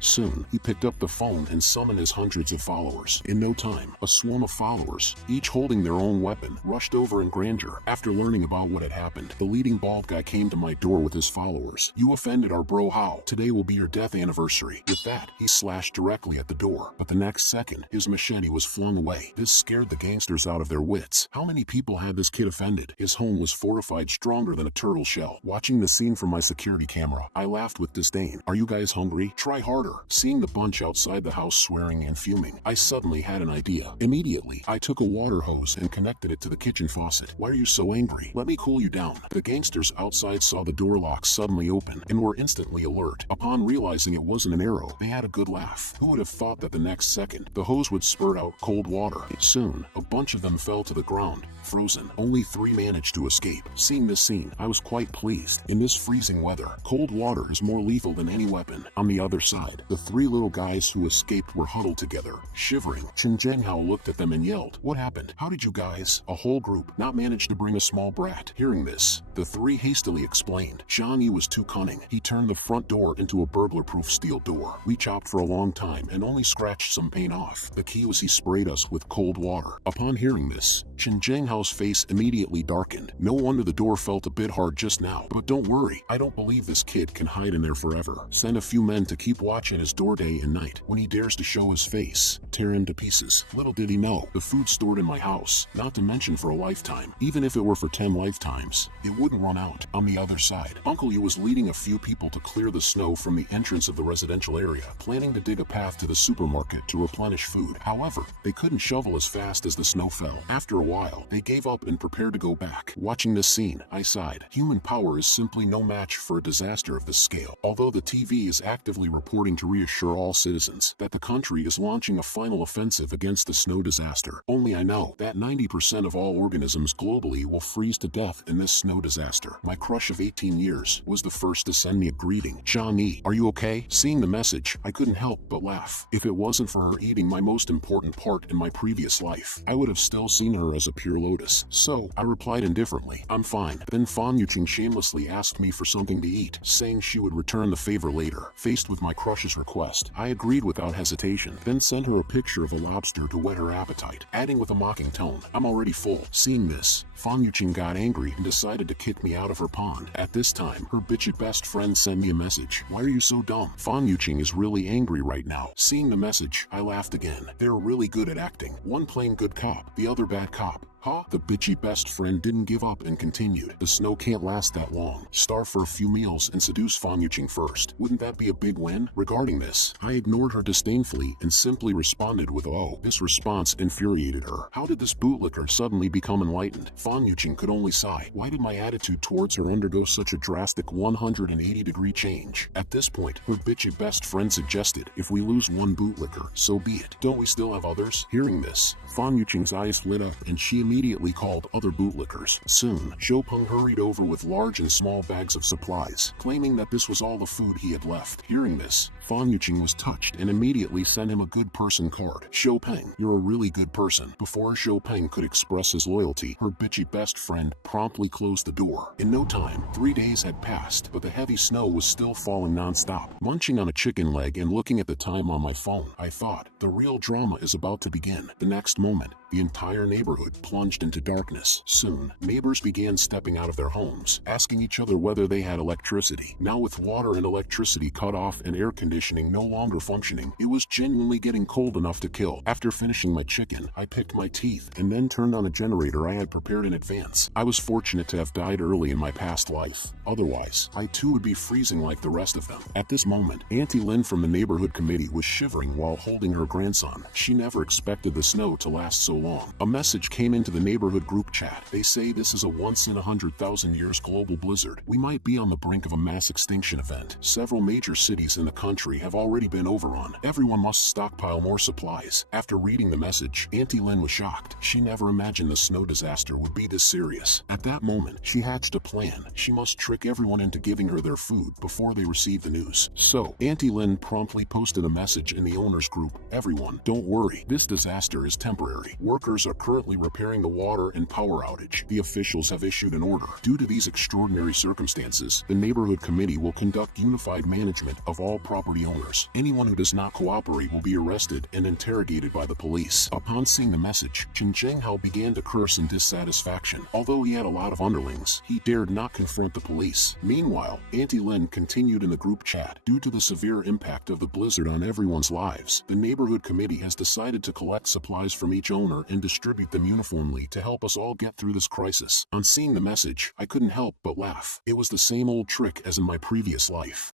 Soon, he picked up the phone and summoned his hundreds of followers. In no time, a swarm of followers, each holding their own weapon, rushed over in grandeur. After learning about what had happened, the leading bald guy came to my door with his followers. "You offended our bro How. Today will be your death anniversary." With that, he slashed directly at the door. But the next second, his machete was flung away. This scared the gangsters out of their wits. How many people had this kid offended? His home was fortified stronger than a turtle shell. Watching the scene from my security camera, I laughed with disdain. "Are you guys hungry? Try harder." Seeing the bunch outside the house swearing and fuming, I suddenly had an idea. Immediately, I took a water hose and connected it to the kitchen faucet. "Why are you so angry? Let me cool you down." The gangsters outside saw the door lock suddenly open and were instantly alert. Upon realizing it wasn't an arrow, they had a good laugh. Who would have thought that the next second, the hose would spurt out cold water? Soon, a bunch of them fell to the ground, frozen. Only 3 managed to escape. Seeing this scene, I was quite pleased. In this freezing weather, cold water is more lethal than any weapon. On the other side, the 3 little guys who escaped were huddled together, shivering. Zhang looked at them and yelled, "What happened? How did you guys, a whole group, not manage to bring a small brat?" Hearing this, the 3 hastily explained. Zhang Yi was too cunning. He turned the front door into a burglar-proof steel door. We chopped for a long time and only scratched some paint off. The key was he sprayed us with cold water. Upon hearing this, Zhang's face immediately darkened. No wonder the door felt a bit hard just now. But don't worry, I don't believe this kid can hide in there forever. Send a few men to keep watch at his door day and night. When he dares to show his face, tear him to pieces. Little did he know, the food stored in my house, not to mention for a lifetime. Even if it were for 10 lifetimes, it wouldn't run out. On the other side, Uncle Yu was leading a few people to clear the snow from the entrance of the residential area, planning to dig a path to the supermarket to replenish food. However, they couldn't shovel as fast as the snow fell. After a while, they gave up and prepared to go back. Watching this scene, I sighed. Human power is simply no match for a disaster of this scale. Although the TV is actively reporting to reassure all citizens that the country is launching a final offensive against the snow disaster, only I know that 90% of all organisms globally will freeze to death in this snow disaster. My crush of 18 years was the first to send me a greeting. "Zhang Yi, are you okay?" Seeing the message, I couldn't help but laugh. If it wasn't for her eating my most important part in my previous life, I would have still seen her as a pure lotus. So, I replied indifferently, "I'm fine." Then Fan Yuqing shamelessly asked me for something to eat, saying she would return the favor later. Faced with my crush's request, I agreed without hesitation, then sent her a picture of a lobster to whet her appetite, adding with a mocking tone, "I'm already full." Seeing this, Fan Yuqing got angry and decided to kick me out of her pond. At this time, her bitchy best friend sent me a message. "Why are you so dumb? Fan Yuqing is really angry right now." Seeing the message, I laughed again. They're really good at acting. One playing good cop, the other bad cop. Huh? The bitchy best friend didn't give up and continued. "The snow can't last that long. Starve for a few meals and seduce Fan Yuqing first. Wouldn't that be a big win?" Regarding this, I ignored her disdainfully and simply responded with "Oh." This response infuriated her. How did this bootlicker suddenly become enlightened? Fan Yuqing could only sigh. Why did my attitude towards her undergo such a drastic 180-degree change? At this point, her bitchy best friend suggested, "If we lose one bootlicker, so be it. Don't we still have others?" Hearing this, Fan Yuqing's eyes lit up and she immediately called other bootlickers. Soon, Zhou Peng hurried over with large and small bags of supplies, claiming that this was all the food he had left. Hearing this, Fan Yuqing was touched and immediately sent him a good person card. "Zhou Peng, you're a really good person." Before Zhou Peng could express his loyalty, her bitchy best friend promptly closed the door. In no time, 3 days had passed, but the heavy snow was still falling non-stop. Munching on a chicken leg and looking at the time on my phone, I thought, the real drama is about to begin. The next moment, the entire neighborhood plunged into darkness. Soon, neighbors began stepping out of their homes, asking each other whether they had electricity. Now with water and electricity cut off and air conditioning no longer functioning, it was genuinely getting cold enough to kill. After finishing my chicken, I picked my teeth and then turned on a generator I had prepared in advance. I was fortunate to have died early in my past life. Otherwise, I too would be freezing like the rest of them. At this moment, Auntie Lynn from the neighborhood committee was shivering while holding her grandson. She never expected the snow to last so long. A message came into the neighborhood group chat. They say this is a once in 100,000 years global blizzard. We might be on the brink of a mass extinction event. Several major cities in the country have already been overrun. Everyone must stockpile more supplies. After reading the message, Auntie Lynn was shocked. She never imagined the snow disaster would be this serious. At that moment, she hatched a plan. She must trick everyone into giving her their food before they receive the news. So, Auntie Lynn promptly posted a message in the owners group. "Everyone, don't worry. This disaster is temporary. Workers are currently repairing the water and power outage. The officials have issued an order. Due to these extraordinary circumstances, the neighborhood committee will conduct unified management of all property property owners. Anyone who does not cooperate will be arrested and interrogated by the police. Upon seeing the message, Chen Zhenghao began to curse in dissatisfaction. Although he had a lot of underlings, he dared not confront the police. Meanwhile, Auntie Len continued in the group chat. Due to the severe impact of the blizzard on everyone's lives, the neighborhood committee has decided to collect supplies from each owner and distribute them uniformly to help us all get through this crisis. On seeing the message, I couldn't help but laugh. It was the same old trick as in my previous life.